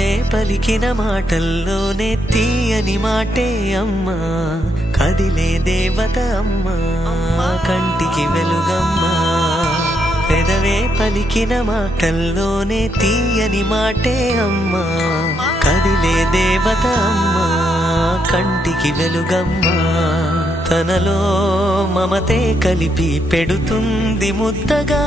పెదవే పలికిన మాటల్లోనే తీయని మాటే అమ్మా, కదిలే దేవత అమ్మా, కంటికి వెలుగమ్మా. పెదవే పలికిన మాటల్లోనే తీయని మాటే అమ్మా, కదిలే దేవత అమ్మా, కంటికి వెలుగమ్మా. తనలో మమతే కలిపి పెడుతుంది ముద్దగా,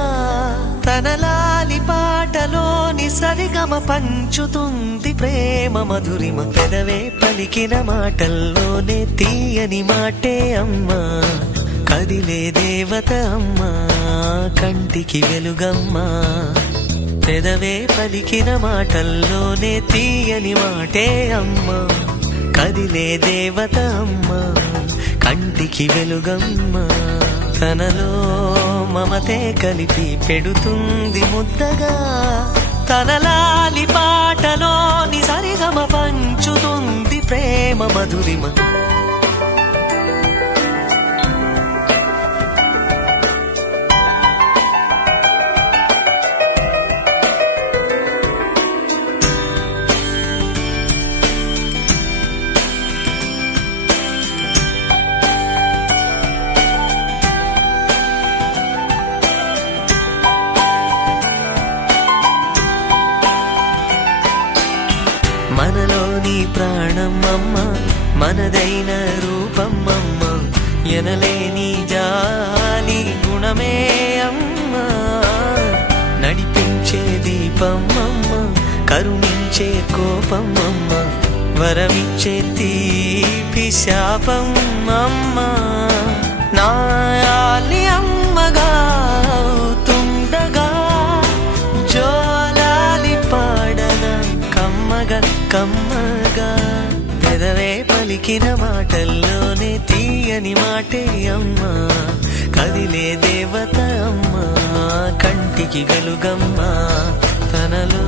తన లాలి పాటలోని సరిగమ పంచుతుంది ప్రేమ మధురిమ. పెదవే పలికిన మాటల్లోనే తీయని మాటే అమ్మా, కదిలే దేవత అమ్మా, కంటికి వెలుగమ్మా. పెదవే పలికిన మాటల్లోనే తీయని మాటే అమ్మా, కదిలే దేవత అమ్మా, కంటికి వెలుగమ్మా. తనలో మమతే కలిపి పెడుతుంది ముద్దగా, తన లాలి పాటలోని సరిగమ పంచుతుంది ప్రేమ మధురిమ. మనలోని ప్రాణం అమ్మ, మనదైన రూపం అమ్మ, ఎనలేని జాలి గుణమే అమ్మ. నడిపించే దీపం అమ్మ, కరుణించే కోపం అమ్మ, వరమిచ్చే తీపి శాపం అమ్మ. నాయాలి అమ్మగా అవుతుండగా, జోలాలి పాడన కమ్మగా కమ్మగా. పెదవే పలికిన మాటల్లోనే తీయని మాటే అమ్మా, కదిలే దేవత అమ్మా, కంటికి వెలుగమ్మా. తనలో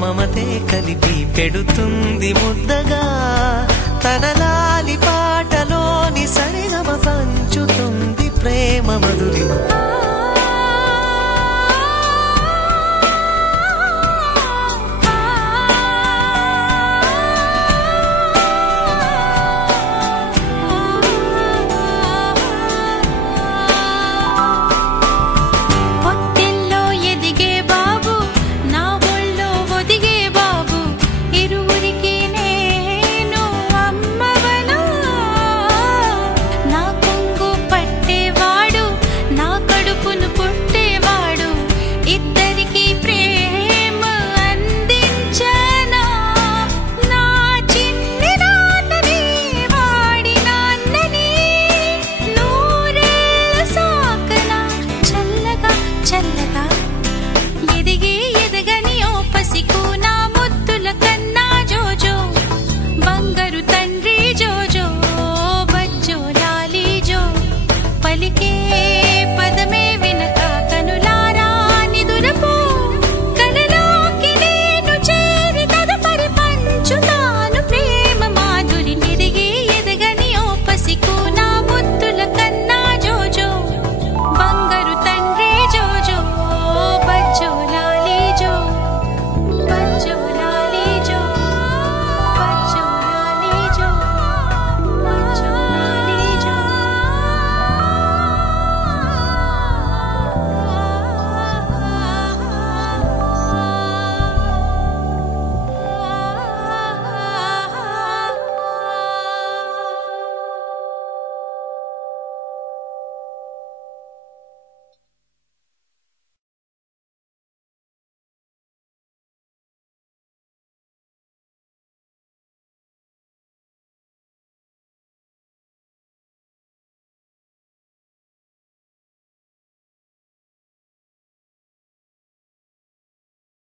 మమతే కలిపి పెడుతుంది ముద్దగా, తన లాలి పాటలోని సరిగమ పంచుతుంది ప్రేమ మధురి.